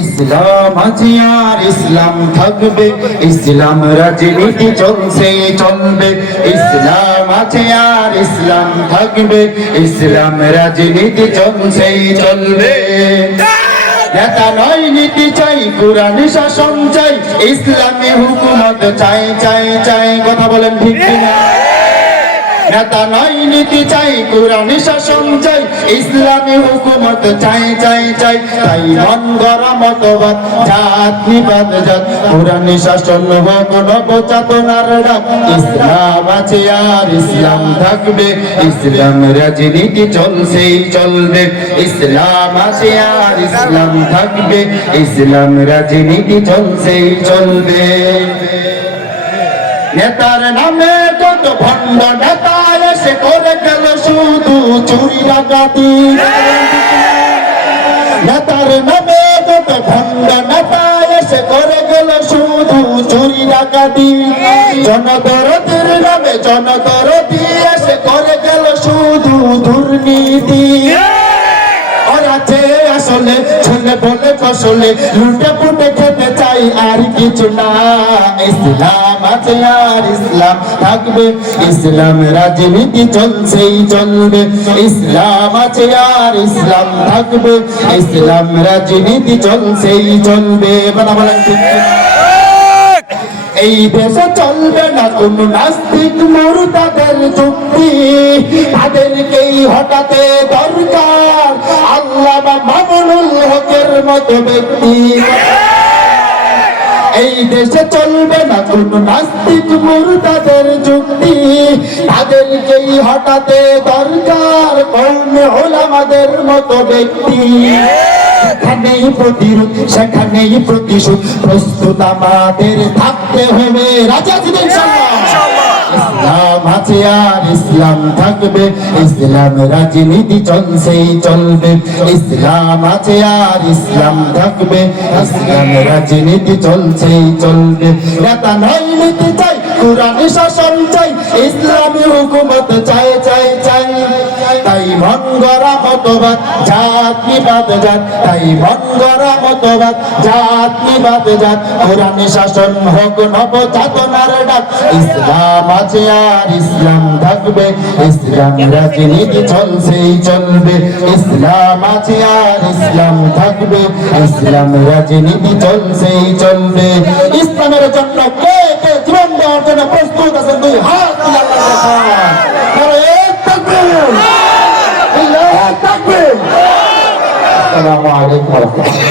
ইসলাম আছে আর ইসলাম থাকবে, ইসলাম রাজনীতি চলছে চলবে। ইসলাম আছে আর ইসলাম থাকবে, ইসলাম রাজনীতি চলছে চলবে। নেতা নয় নীতি চাই, কোরআন শাসন চাই, ইসলামী হুকুমত চাই চাই চাই। কথা বলেন ঠিক কিনা? নেতা নয় নীতি চাই, কোরআন শাসন চাই, ইসলামী হুকুমত চাই চাই চাই। তাই মন গড়া মতবাদ, জাত বিবাদ জাত, কোরআন শাসন হোক নবচেতনার ডাক। ইসলাম আছে আর ইসলাম থাকবে, ইসলাম রাজনীতি চলছেই চলবে। ইসলাম আছে আর ইসলাম থাকবে, ইসলাম রাজনীতি চলছেই চলবে। নেতার নামে কত ভণ্ড নেতা এসে করে গেল শুধু চুরি ডাকাতি। নেতার নামে কত ভণ্ড নেতা এসে করে গেল শুধু চুরি ডাকাতি। জনদরদির নামে জনদরদি এসে করে গেল শুধু দুর্নীতি। আসলে ছেলে বলে ফসলে লুটে পুটে খেতে চাই আর কিছু না। ইসলাম আছে আর ইসলাম থাকবে, ইসলাম রাজনীতি চলছেই চলবে। ইসলাম আছে আর ইসলাম থাকবে, ইসলাম রাজনীতি চলছেই চলবে। বলেন ঠিক কিনা? এই দেশে চলবে না কোন নাস্তিক মুরতাদের যুক্তি, তাদেরকেই হটাতে দরকার আল্লামা মামুনুল হকের মতো ব্যক্তি। এই দেশে চলবে না কোন নাস্তিক মুরতাদের যুক্তি, তাদেরকেই হটাতে দরকার কওমে উলামাদের মতো ব্যক্তি। সেখানেই প্রতিরোধ সেখানেই প্রতিশোধ, প্রস্তুত আমাদের থাকতে হবে। রাজা আছেন ইনশাআল্লাহ? ইসলাম আছে আর ইসলাম থাকবে, ইসলাম রাজনীতি চলছেই চলবে। ইসলাম আছে আর ইসলাম থাকবে, ইসলাম রাজনীতি চলছেই চলবে। নেতা নয় নীতি চাই, কোরআন শাসন চাই, ইসলামী হুকুমত চাই চাই চাই। তাই মন গড়া মতবাদ, জাত বিবাদ জাত, তাই মন গড়া মতবাদ, জাত বিবাদ জাত, কোরআন শাসন হোক নবচেতনার ডাক। ইসলাম আছে আর ইসলাম থাকবে, ইসলাম রাজনীতি চলছেই চলবে। ইসলাম আছে আর ইসলাম থাকবে, ইসলাম রাজনীতি চলছেই চলবে। ইসলামের জন্য কে কে জীবন দেওয়ার জন্য প্রস্তুত আছেন? দুই হাত তুলে আল্লাহকে দেখান। তাকবীর! আল্লাহু তাকবীর! আসসালামু আলাইকুম ওয়া রাহমাতুল্লাহ।